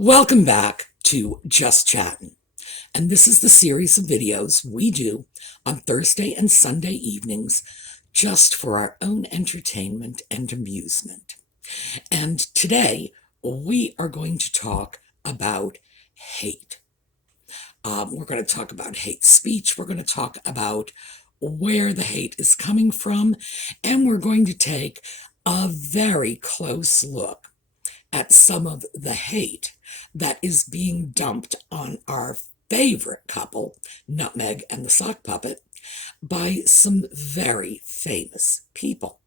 Welcome back to Just Chattin', and this is the series of videos we do on Thursday and Sunday evenings just for our own entertainment and amusement. And today we are going to talk about hate. We're going to talk about hate speech. We're going to talk about where the hate is coming from, and we're going to take a very close look at some of the hate that is being dumped on our favorite couple, Nutmeg and the Sock Puppet, by some very famous people.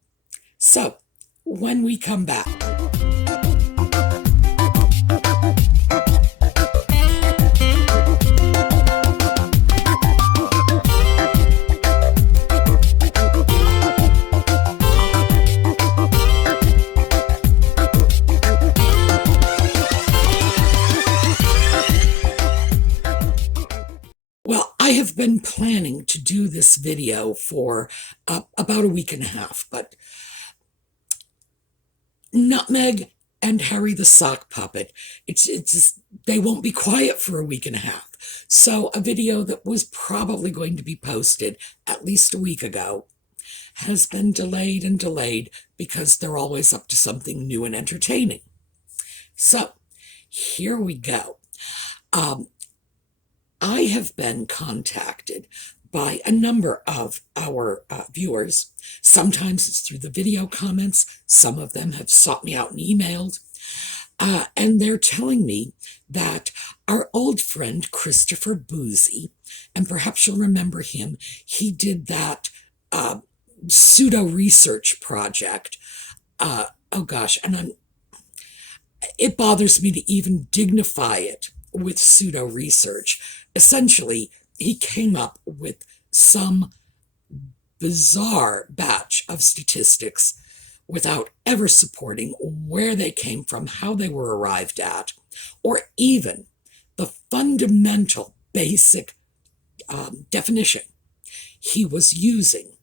So, when we come back... I have been planning to do this video for about a week and a half, but Nutmeg and Harry the Sock Puppet, it's just, they won't be quiet for a week and a half. So a video that was probably going to be posted at least a week ago has been delayed and delayed because they're always up to something new and entertaining. So here we go. I have been contacted by a number of our viewers. Sometimes it's through the video comments. Some of them have sought me out and emailed. And they're telling me that our old friend Christopher Boozy, and perhaps you'll remember him, he did that pseudo-research project. Oh gosh, and it bothers me to even dignify it with pseudo-research. Essentially, he came up with some bizarre batch of statistics without ever supporting where they came from, how they were arrived at, or even the fundamental basic definition he was using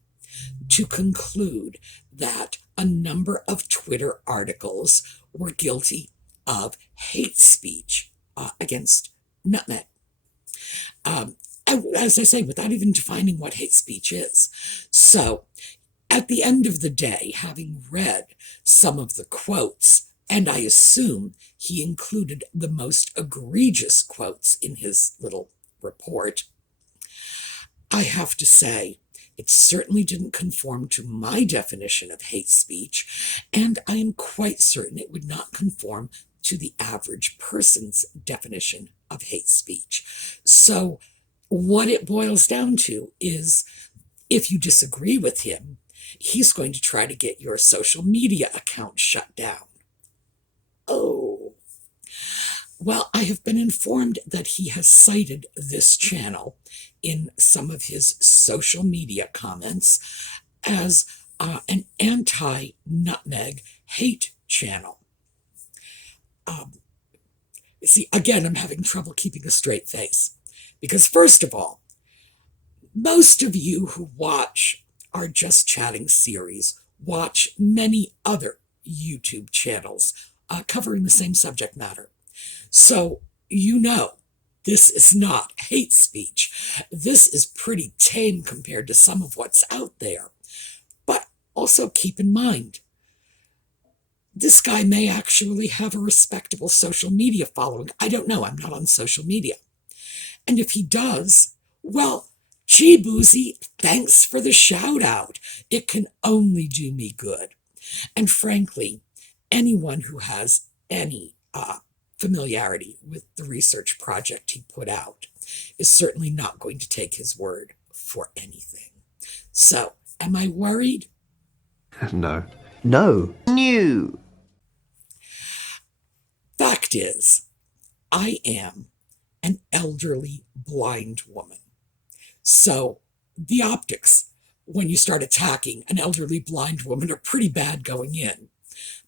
to conclude that a number of Twitter articles were guilty of hate speech against Nutmeg. As I say, without even defining what hate speech is. So, at the end of the day, having read some of the quotes, and I assume he included the most egregious quotes in his little report, I have to say, it certainly didn't conform to my definition of hate speech, and I am quite certain it would not conform to the average person's definition of hate speech. So what it boils down to is, if you disagree with him, he's going to try to get your social media account shut down. Oh. Well, I have been informed that he has cited this channel in some of his social media comments as an anti-Nutmeg hate channel. See, again, I'm having trouble keeping a straight face. Because first of all, most of you who watch our Just Chatting series watch many other YouTube channels covering the same subject matter. So you know this is not hate speech. This is pretty tame compared to some of what's out there. But also keep in mind, this guy may actually have a respectable social media following. I don't know. I'm not on social media. And if he does, well, gee, Boozy, thanks for the shout out. It can only do me good. And frankly, anyone who has any familiarity with the research project he put out is certainly not going to take his word for anything. So, am I worried? No. No. New. Fact is, I am an elderly blind woman. So the optics, when you start attacking an elderly blind woman, are pretty bad going in.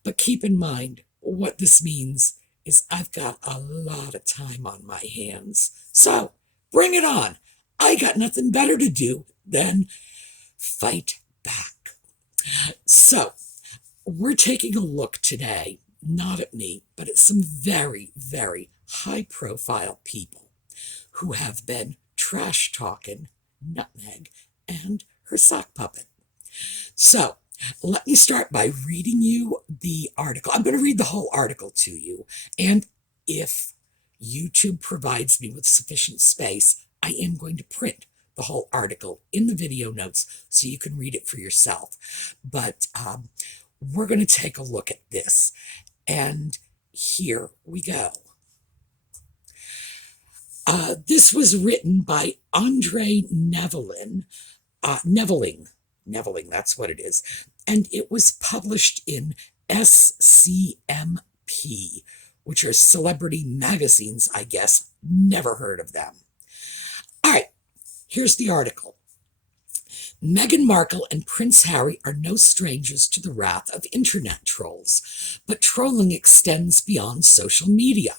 But keep in mind, what this means is I've got a lot of time on my hands. So bring it on. I got nothing better to do than fight back. So we're taking a look today not at me, but at some very, very high-profile people who have been trash-talking Nutmeg and her sock puppet. So, let me start by reading you the article. I'm going to read the whole article to you, and if YouTube provides me with sufficient space, I am going to print the whole article in the video notes so you can read it for yourself. But we're going to take a look at this, and here we go. This was written by Andre Neveling, that's what it is, and it was published in SCMP, which are celebrity magazines, I guess. Never heard of them. All right, here's the article. Meghan Markle and Prince Harry are no strangers to the wrath of internet trolls, but trolling extends beyond social media.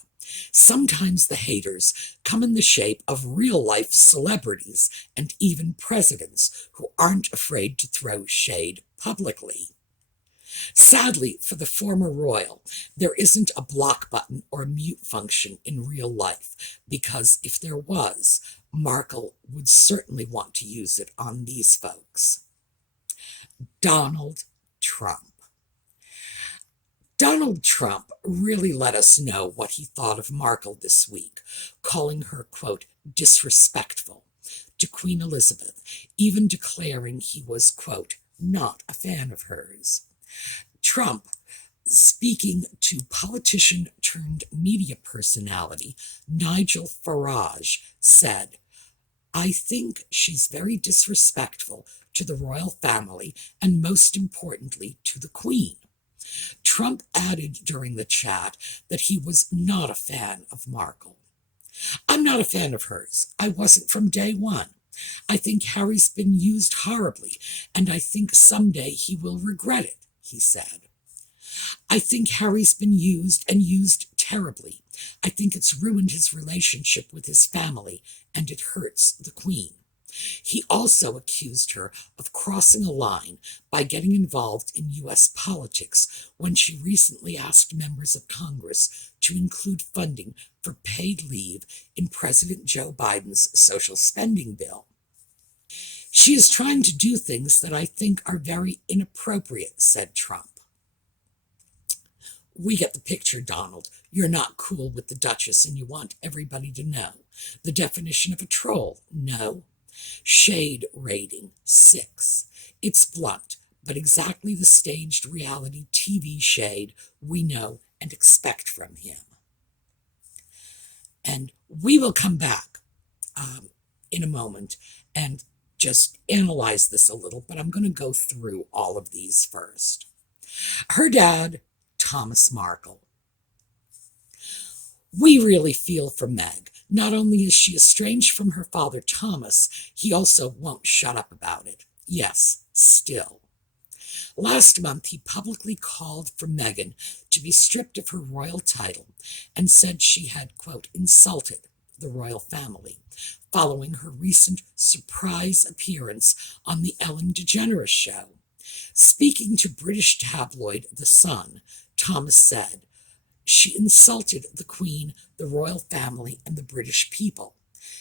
Sometimes the haters come in the shape of real-life celebrities and even presidents who aren't afraid to throw shade publicly. Sadly, for the former royal, there isn't a block button or mute function in real life, because if there was, Markle would certainly want to use it on these folks. Donald Trump. Donald Trump really let us know what he thought of Markle this week, calling her, quote, disrespectful to Queen Elizabeth, even declaring he was, quote, not a fan of hers. Trump, speaking to politician-turned-media personality Nigel Farage, said, I think she's very disrespectful to the royal family and most importantly to the Queen. Trump added during the chat that he was not a fan of Markle. I'm not a fan of hers. I wasn't from day one. I think Harry's been used horribly, and I think someday he will regret it, he said. I think Harry's been used and used terribly. I think it's ruined his relationship with his family, and it hurts the Queen. He also accused her of crossing a line by getting involved in U.S. politics when she recently asked members of Congress to include funding for paid leave in President Joe Biden's social spending bill. She is trying to do things that I think are very inappropriate, said Trump. We get the picture, Donald. You're not cool with the Duchess and you want everybody to know. The definition of a troll, no. Shade rating, 6. It's blunt, but exactly the staged reality TV shade we know and expect from him. And we will come back in a moment and just analyze this a little, but I'm going to go through all of these first. Her dad, Thomas Markle. We really feel for Meg. Not only is she estranged from her father, Thomas, he also won't shut up about it. Yes, still. Last month, he publicly called for Megyn to be stripped of her royal title and said she had, quote, insulted the royal family, following her recent surprise appearance on the Ellen DeGeneres show. Speaking to British tabloid The Sun, Thomas said, she insulted the Queen, the royal family, and the British people.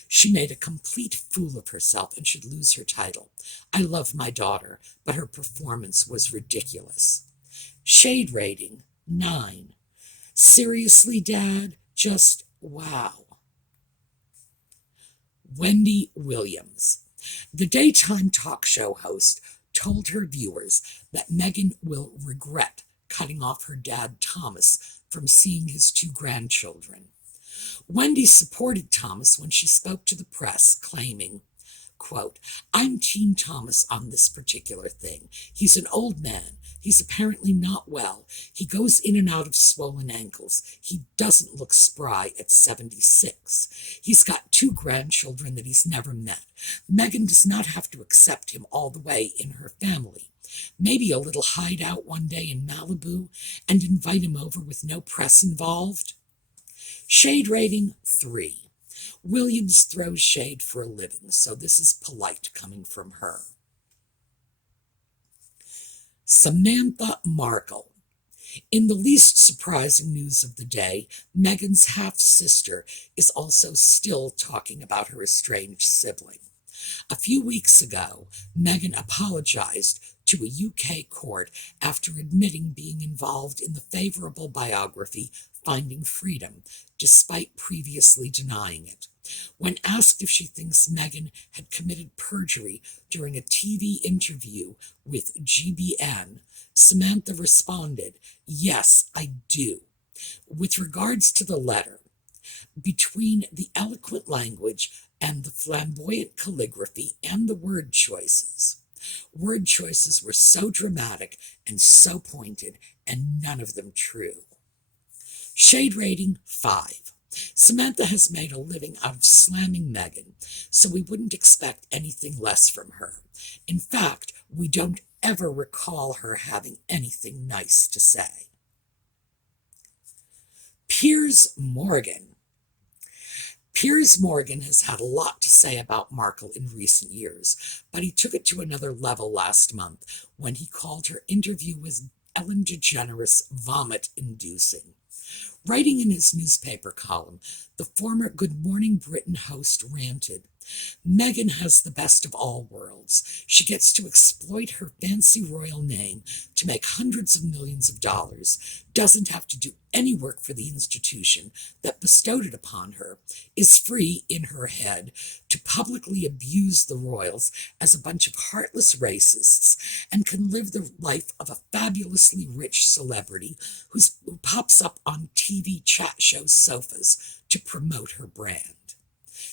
She made a complete fool of herself and should lose her title. I love my daughter, but her performance was ridiculous. Shade rating, 9. Seriously, Dad? Just wow. Wendy Williams. The daytime talk show host told her viewers that Megyn will regret cutting off her dad, Thomas, from seeing his 2 grandchildren. Wendy supported Thomas when she spoke to the press, claiming, quote, I'm Team Thomas on this particular thing. He's an old man. He's apparently not well. He goes in and out of swollen ankles. He doesn't look spry at 76. He's got 2 grandchildren that he's never met. Megyn does not have to accept him all the way in her family. Maybe a little hideout one day in Malibu and invite him over with no press involved. Shade rating, 3. Williams throws shade for a living, so this is polite coming from her. Samantha Markle. In the least surprising news of the day, Meghan's half-sister is also still talking about her estranged sibling. A few weeks ago, Meghan apologized to a UK court after admitting being involved in the favorable biography Finding Freedom, despite previously denying it. When asked if she thinks Meghan had committed perjury during a TV interview with GBN, Samantha responded, "Yes, I do." With regards to the letter, between the eloquent language and the flamboyant calligraphy and the word choices were so dramatic and so pointed, and none of them true. Shade rating 5. Samantha has made a living out of slamming Meghan, so we wouldn't expect anything less from her. In fact, we don't ever recall her having anything nice to say. Piers Morgan. Piers Morgan has had a lot to say about Markle in recent years, but he took it to another level last month when he called her interview with Ellen DeGeneres vomit-inducing. Writing in his newspaper column, the former Good Morning Britain host ranted, "Meghan has the best of all worlds. She gets to exploit her fancy royal name to make hundreds of millions of dollars, doesn't have to do any work for the institution that bestowed it upon her, is free in her head to publicly abuse the royals as a bunch of heartless racists, and can live the life of a fabulously rich celebrity who pops up on TV chat show sofas to promote her brand."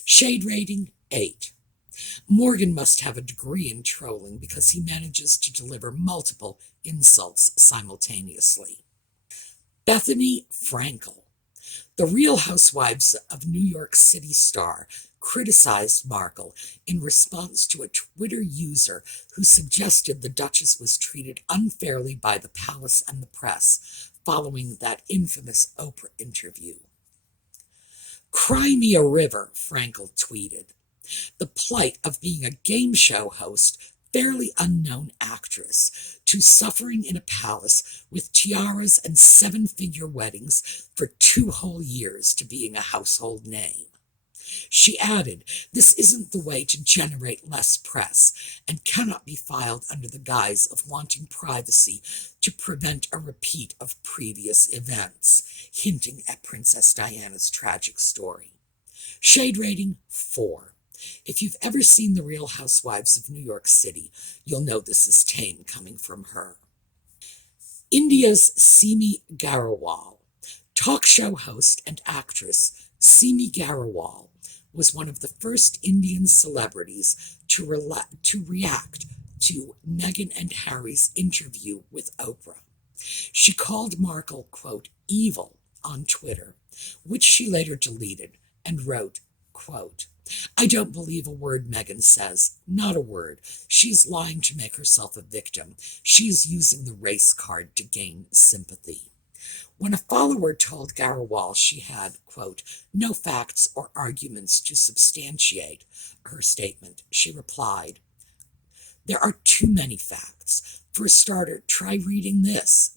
Shade rating 8. Morgan must have a degree in trolling because he manages to deliver multiple insults simultaneously. Bethenny Frankel. The Real Housewives of New York City star criticized Markle in response to a Twitter user who suggested the Duchess was treated unfairly by the palace and the press following that infamous Oprah interview. "Cry me a river," Frankel tweeted. The plight of being a game show host, fairly unknown actress, to suffering in a palace with tiaras and seven-figure weddings for 2 whole years to being a household name. She added, "This isn't the way to generate less press and cannot be filed under the guise of wanting privacy to prevent a repeat of previous events," hinting at Princess Diana's tragic story. Shade rating 4. If you've ever seen The Real Housewives of New York City, you'll know this is tame coming from her. India's Simi Garewal. Talk show host and actress Simi Garewal was one of the first Indian celebrities to react to Meghan and Harry's interview with Oprah. She called Markle, quote, "evil" on Twitter, which she later deleted, and wrote, quote, "I don't believe a word Meghan says, not a word. She's lying to make herself a victim. She's using the race card to gain sympathy." When a follower told Garewal she had, quote, "no facts or arguments to substantiate" her statement, she replied, "There are too many facts. For a starter, try reading this.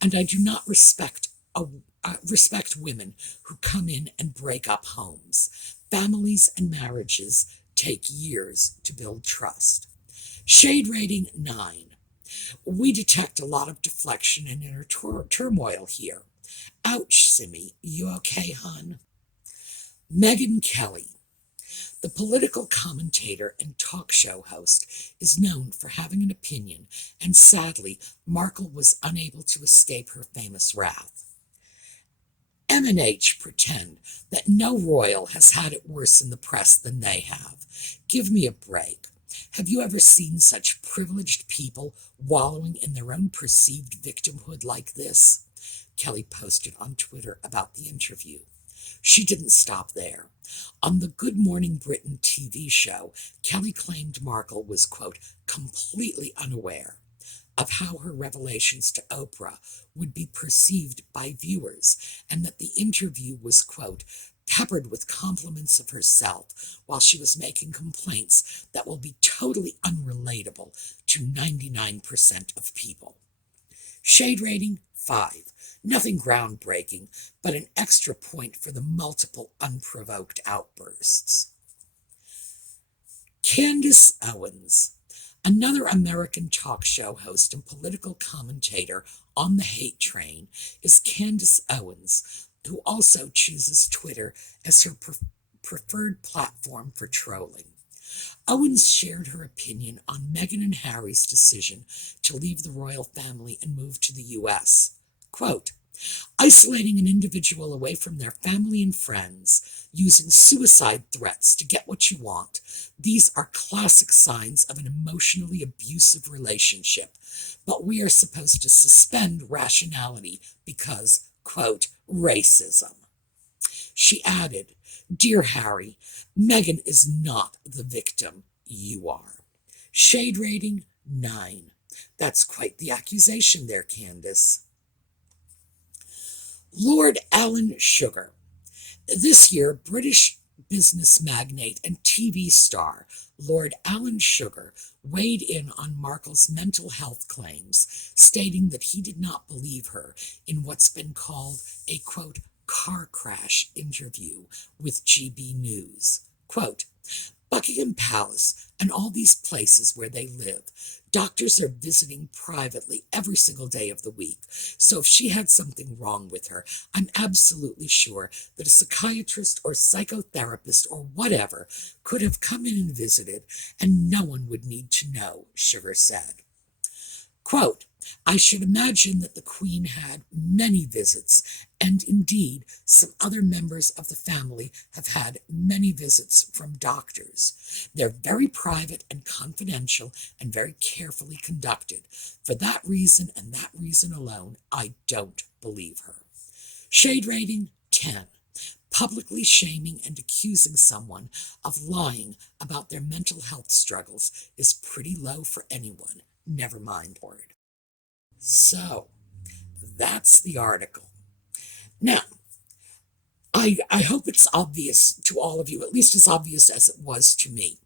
And I do not respect women who come in and break up homes. Families and marriages take years to build trust." Shade rating 9. We detect a lot of deflection and inner turmoil here. Ouch, Simi. You okay, hon? Megyn Kelly. The political commentator and talk show host is known for having an opinion, and sadly, Markle was unable to escape her famous wrath. M&H pretend that no royal has had it worse in the press than they have. Give me a break. Have you ever seen such privileged people wallowing in their own perceived victimhood like this? Kelly posted on Twitter about the interview. She didn't stop there. On the Good Morning Britain TV show, Kelly claimed Markle was, quote, "completely unaware" of how her revelations to Oprah would be perceived by viewers, and that the interview was, quote, "peppered with compliments of herself while she was making complaints that will be totally unrelatable to 99% of people." Shade rating, 5. Nothing groundbreaking, but an extra point for the multiple unprovoked outbursts. Candace Owens. Another American talk show host and political commentator on the hate train is Candace Owens, who also chooses Twitter as her preferred platform for trolling. Owens shared her opinion on Meghan and Harry's decision to leave the royal family and move to the U.S. Quote, isolating an individual away from their family and friends, using suicide threats to get what you want. These are classic signs of an emotionally abusive relationship, but we are supposed to suspend rationality because, quote, racism. She added, dear Harry, Meghan is not the victim. You are. Shade rating, 9. That's quite the accusation there, Candace. Lord Alan Sugar. This year, British business magnate and TV star Lord Alan Sugar weighed in on Markle's mental health claims, stating that he did not believe her in what's been called a, quote, car crash interview with GB News. Quote, Buckingham Palace and all these places where they live, doctors are visiting privately every single day of the week. So if she had something wrong with her, I'm absolutely sure that a psychiatrist or psychotherapist or whatever could have come in and visited, and no one would need to know, Sugar said. Quote, I should imagine that the Queen had many visits, and indeed some other members of the family have had many visits from doctors. They're very private and confidential and very carefully conducted. For that reason and that reason alone, I don't believe her. Shade rating, 10. Publicly shaming and accusing someone of lying about their mental health struggles is pretty low for anyone, never mind word. So, that's the article. Now, I hope it's obvious to all of you, at least as obvious as it was to me,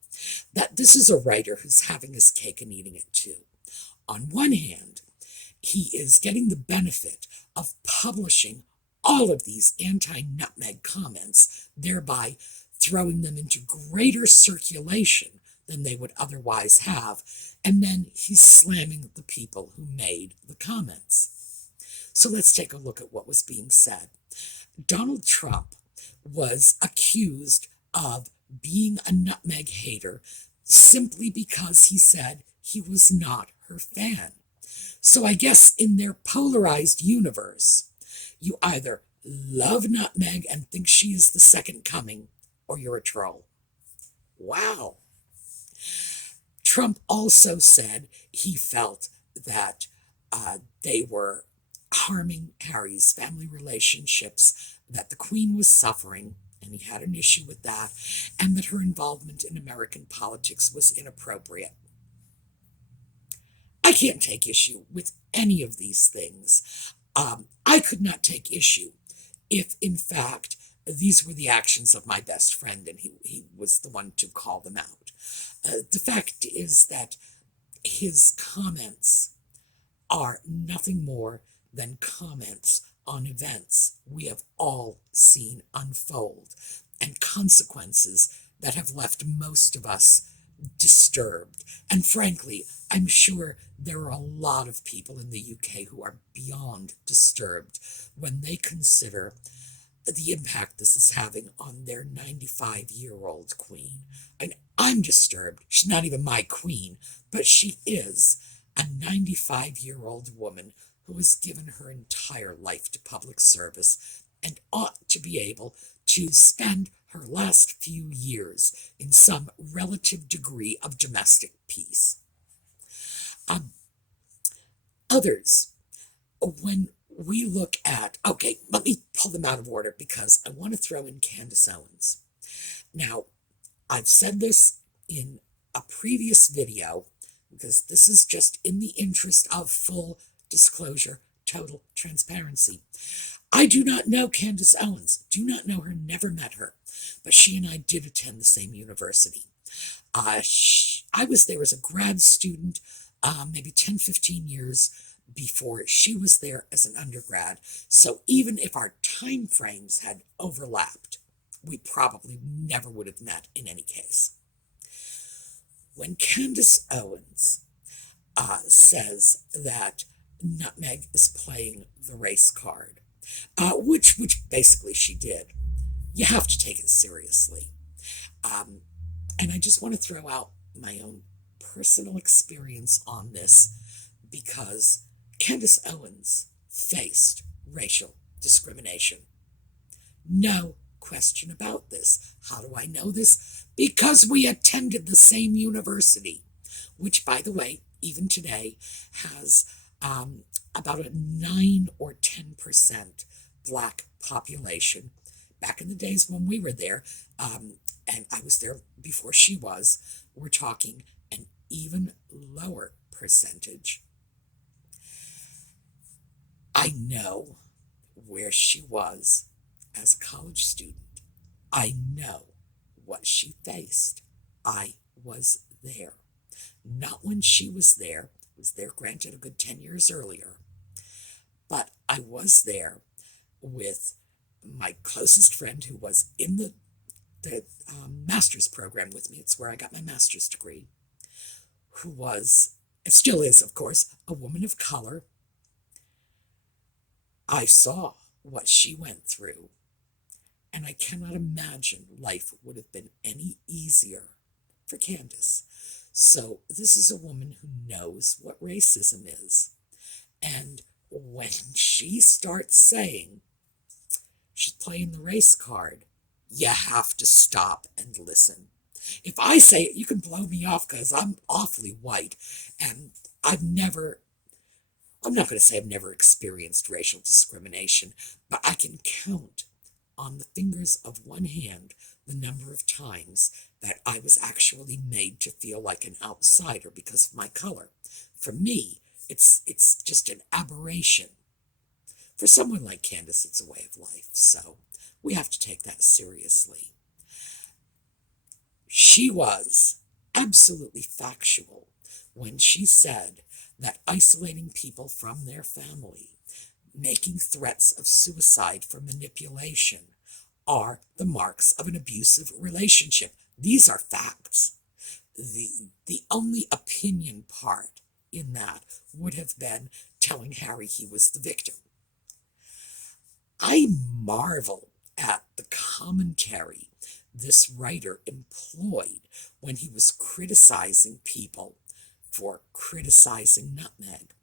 that this is a writer who's having his cake and eating it too. On one hand, he is getting the benefit of publishing all of these anti-nutmeg comments, thereby throwing them into greater circulation than they would otherwise have, and then he's slamming the people who made the comments. So let's take a look at what was being said. Donald Trump was accused of being a nutmeg hater simply because he said he was not her fan. So I guess in their polarized universe, you either love nutmeg and think she is the second coming, or you're a troll. Wow. Trump also said he felt that they were harming Harry's family relationships, that the Queen was suffering, and he had an issue with that, and that her involvement in American politics was inappropriate. I can't take issue with any of these things. I could not take issue if, in fact, these were the actions of my best friend and he was the one to call them out. The fact is that his comments are nothing more than comments on events we have all seen unfold and consequences that have left most of us disturbed. And frankly, I'm sure there are a lot of people in the UK who are beyond disturbed when they consider the impact this is having on their 95-year-old queen. And I'm disturbed. She's not even my queen, but she is a 95-year-old woman who has given her entire life to public service and ought to be able to spend her last few years in some relative degree of domestic peace. Others, when we look at, okay, let me pull them out of order because I want to throw in Candace Owens. Now, I've said this in a previous video because this is just in the interest of full disclosure, total transparency. I do not know Candace Owens, do not know her, never met her, but she and I did attend the same university. I was there as a grad student, maybe 10, 15 years before she was there as an undergrad, so even if our time frames had overlapped, we probably never would have met in any case. When Candace Owens says that Nutmeg is playing the race card, which basically she did, you have to take it seriously. And I just want to throw out my own personal experience on this, because Candace Owens faced racial discrimination. No question about this. How do I know this? Because we attended the same university, which, by the way, even today has about a 9 or 10% Black population. Back in the days when we were there, and I was there before she was, we're talking an even lower percentage. I know where she was as a college student. I know what she faced. I was there. Not when she was there. I was there, granted, a good 10 years earlier. But I was there with my closest friend who was in the master's program with me. It's where I got my master's degree. Who was, still is, of course, a woman of color. I saw what she went through, and I cannot imagine life would have been any easier for Candace. So this is a woman who knows what racism is. And when she starts saying she's playing the race card, you have to stop and listen. If I say it, you can blow me off because I'm awfully white, and I'm not going to say I've never experienced racial discrimination, but I can count on the fingers of one hand the number of times that I was actually made to feel like an outsider because of my color. For me, it's just an aberration. For someone like Candace, it's a way of life, so we have to take that seriously. She was absolutely factual when she said that isolating people from their family, making threats of suicide for manipulation, are the marks of an abusive relationship. These are facts. The only opinion part in that would have been telling Harry he was the victim. I marvel at the commentary this writer employed when he was criticizing people for criticizing Nutmeg.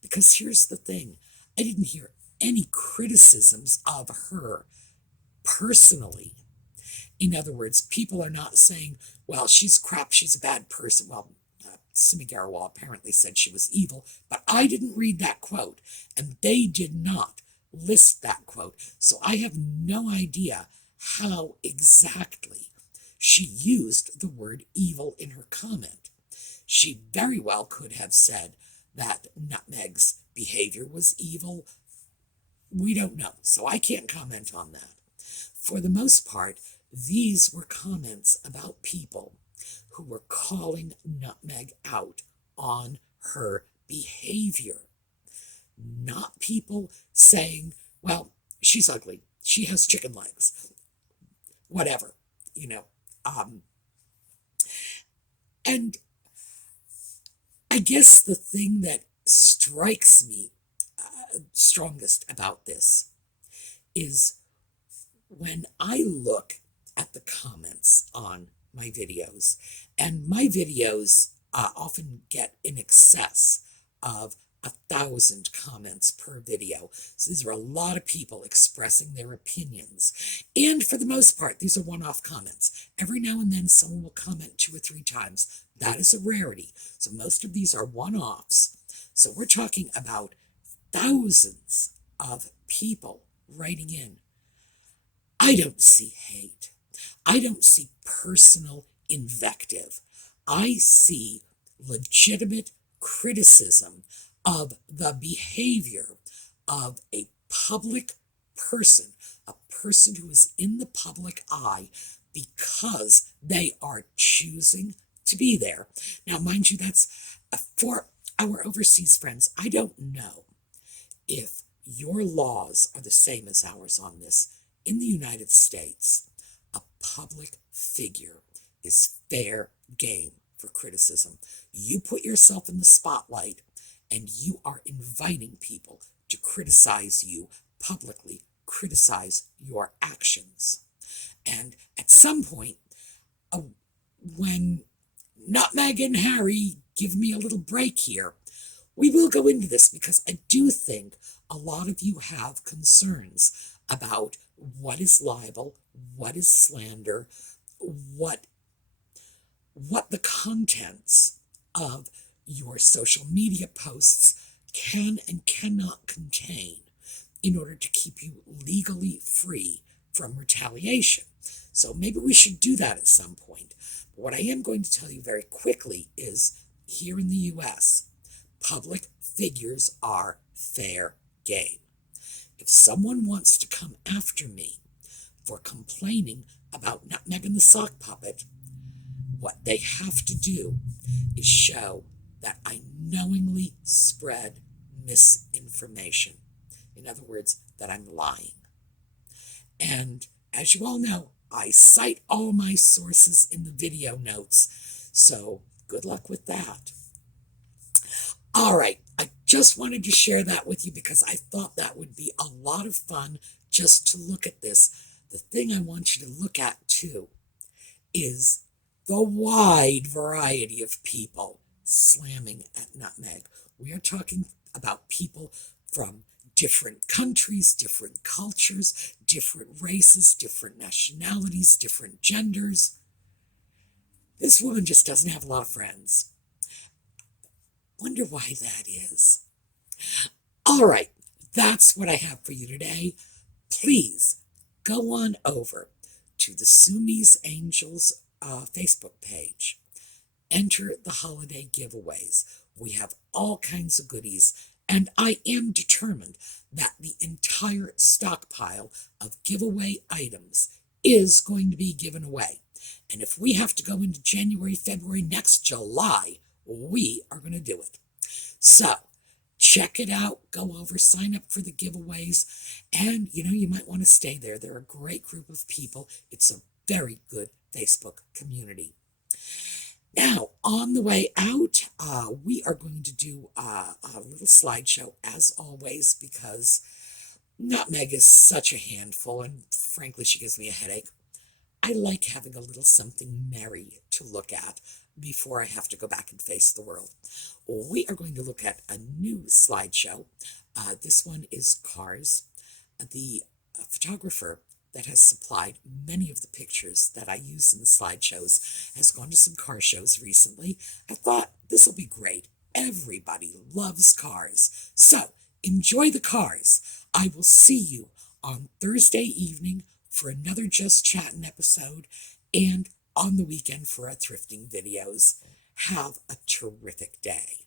Because here's the thing, I didn't hear any criticisms of her personally. In other words, people are not saying, well, she's crap, she's a bad person. Well, Simi Garewal apparently said she was evil, but I didn't read that quote, and they did not list that quote. So I have no idea how exactly she used the word evil in her comment. She very well could have said that Nutmeg's behavior was evil. We don't know, so I can't comment on that. For the most part, these were comments about people who were calling Nutmeg out on her behavior. Not people saying, well, she's ugly, she has chicken legs, whatever, And I guess the thing that strikes me strongest about this is when I look at the comments on my videos, and my videos often get in excess of 1,000 comments per video. So these are a lot of people expressing their opinions. And for the most part, these are one-off comments. Every now and then someone will comment 2 or 3 times. That is a rarity. So most of these are one-offs. So we're talking about thousands of people writing in. I don't see hate. I don't see personal invective. I see legitimate criticism of the behavior of a public person, a person who is in the public eye because they are choosing to be there. Now, mind you, that's for our overseas friends, I don't know if your laws are the same as ours on this. In the United States, a public figure is fair game for criticism. You put yourself in the spotlight and you are inviting people to criticize you publicly, criticize your actions. And at some point, when not Meghan and Harry give me a little break here, we will go into this because I do think a lot of you have concerns about what is libel, what is slander, what the contents of your social media posts can and cannot contain in order to keep you legally free from retaliation. So maybe we should do that at some point. But what I am going to tell you very quickly is here in the US, public figures are fair game. If someone wants to come after me for complaining about Nutmeg and the Sock Puppet, what they have to do is show that I knowingly spread misinformation. In other words, that I'm lying. And as you all know, I cite all my sources in the video notes, so good luck with that. All right, I just wanted to share that with you because I thought that would be a lot of fun just to look at this. The thing I want you to look at too is the wide variety of people slamming at Nutmeg. We are talking about people from different countries, different cultures, different races, different nationalities, different genders. This woman just doesn't have a lot of friends. Wonder why that is. All right, that's what I have for you today. Please go on over to the Sumi's Angels Facebook page. Enter the holiday giveaways. We have all kinds of goodies, and I am determined that the entire stockpile of giveaway items is going to be given away. And if we have to go into January, February, next July, we are going to do it. So check it out, go over, sign up for the giveaways, and you might want to stay there. They're a great group of people. It's a very good Facebook community. Now, on the way out, we are going to do a little slideshow, as always, because Nutmeg is such a handful, and frankly, she gives me a headache. I like having a little something merry to look at before I have to go back and face the world. We are going to look at a new slideshow. This one is cars. The photographer that has supplied many of the pictures that I use in the slideshows has gone to some car shows recently. I thought this will be great. Everybody loves cars. So enjoy the cars. I will see you on Thursday evening for another Just Chattin' episode and on the weekend for our thrifting videos. Have a terrific day.